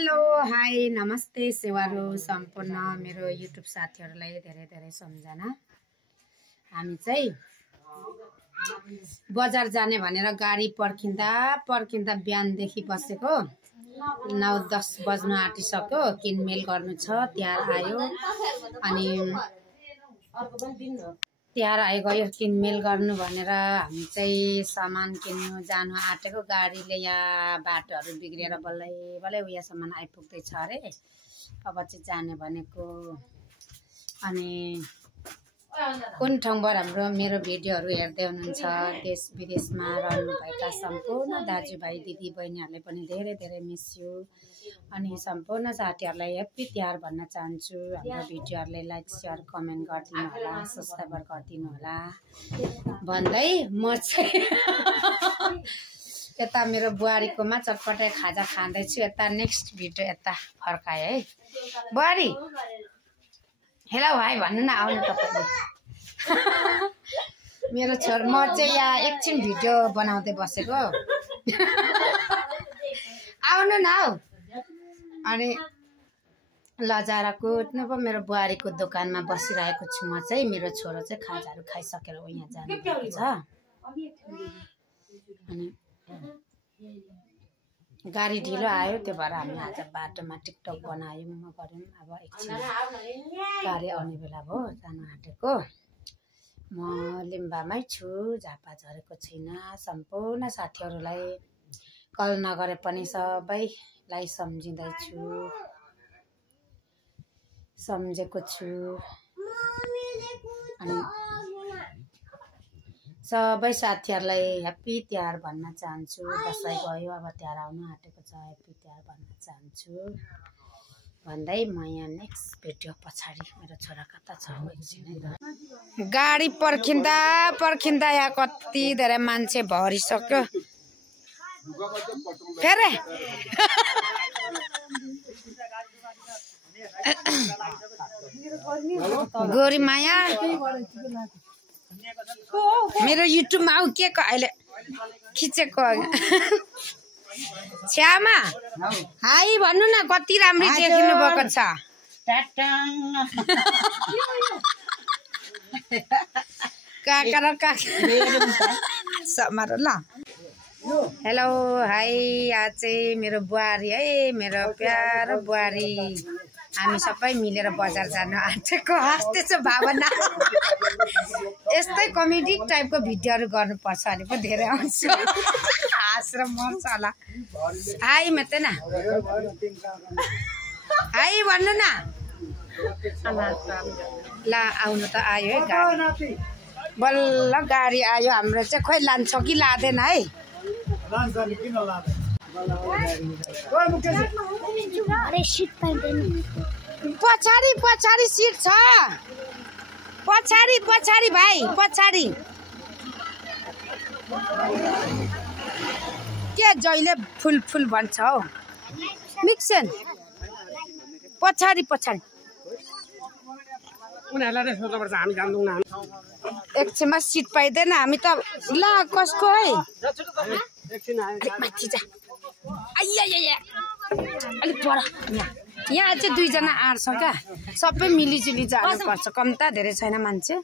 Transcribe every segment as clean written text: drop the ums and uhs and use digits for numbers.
Hello hi नमस्ते सेवारो सम्पूर्ण मेरो युट्युब साथीहरुलाई धेरै धेरै सम्झना। हामी चाहिँ बजार जाने भनेर गाडी पर्खिँदा बिहानदेखि बसेको 9-10 बज्न आँटिसक्यो। किनमेल गर्नु छ, तिहार आयो अनि तिहार आइगयो। किनमेल गर्नु भनेर हामी चाहिँ सामान किन्नु जानु आँटेको। गाडीले यहाँ बाटोहरु बिग्रेर बल्लै उयासम्म आइपुग्दै छ अरे। अब चाहिँ जाने भनेको। अनि कुन ठाउँबाट हाम्रो मेरो भिडियोहरु हेर्दै हुनुहुन्छ, देश विदेशमा रहनुभएका सम्पूर्ण दाजुभाइ दिदी बहिनीहरुले पनि धेरै धेरै मिस यु। अनि सम्पूर्ण साथीहरुलाई ह्यापी तिहार भन्न चाहन्छु। हाम्रो भिडियोहरुलाई लाइक शेयर कमेन्ट गरिदिनु होला, सब्स्क्राइब गरिदिनु होला भन्दै म चाहिँ यता मेरो बुहारीकोमा चटपटे खाजा खाँदै छु। यता नेक्स्ट भिडियो यता फर्काए है। बुहारी हेलो भाइ भन्नु न, आउनु तपाईले। मेरो छोर म चाहिँ यहाँ एकछिन भिडियो बनाउँदै बसेको। आउनु न हौ। अनि लजारा कुद्नु पो मेरो बुहारीको दोकानमा बसिरहेको छु म चाहिँ। मेरो छोरो चाहिँ खाजाहरु खाइसकेर उ यहाँ जानु छ। अनि गाडी ढिलो आयो, त्यो भएर हामी आज बाटोमा टिकटक बनायौँ गर्यौँ। अब एकछिन गाडी आउने बेला भयो, जानु आँटेको। म लिम्बामै छु, झापा झरेको छैन। सम्पूर्ण साथीहरुलाई कल नगरे पनि सबैलाई सम्झिँदैछु, सम्झेको छु। अनि सबै साथीहरुलाई ह्यापी तिहार भन्न चाहन्छु। दसैँ गयो, अब तिहार आउनु आँटेको छ। ह्यापी तिहार भन्न चाहन्छु भन्दै म यहाँ नेक्स्ट भिडियो पछाडि मेरो छोरा कता छ गाडी पर्खिँदा यहाँ कति धेरै मान्छे भरिसक्यो फेरि। गोरी माया मेरो युट्युबमा आउ के को अहिले खिचेको। छ्यामा हाई भन्नु न, कति राम्री देखिनु भएको छ। काका र काका समारो ल। हेलो हाई, आज चाहिँ मेरो बुहारी है, मेरो प्यारो बुहारी। हामी सबै मिलेर बजार जानु आँटेको। हाँस्दैछ भावना। यस्तै कमेडी टाइपको भिडियोहरु गर्नुपर्छ अनि पो धेरै आउँछ। हाँसेर मर्छ होला। हाई मात्रै न, हाई भन्नु न। ल आउनु त आयो है गाडी, बल्ल गाडी आयो हाम्रो चाहिँ। खोइ लान्छ कि लाँदैन है। पछाडि सिट छ, पछाडि भाइ पछाडि। के जहिले फुल भन्छ हौ मिक्सन। पछाडि उनीहरुलाई सोध्नुपर्छ, हामी जान्दैनौँ न। एकछिनमा सिट पाइदैन हामी त। ल कसको है, माथि जा। अलिक पर यहाँ चाहिँ 2 जना आँट्छ क्या। सबै मिलिजुली जानुपर्छ, कम त धेरै छैन मान्छे।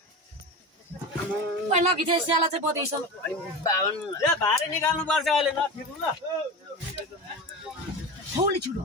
लगी थिए स्याला चाहिँ बदैछ। भारे निकाल्नु पर्छ अहिले। नथिर्नु ल। होली छुडो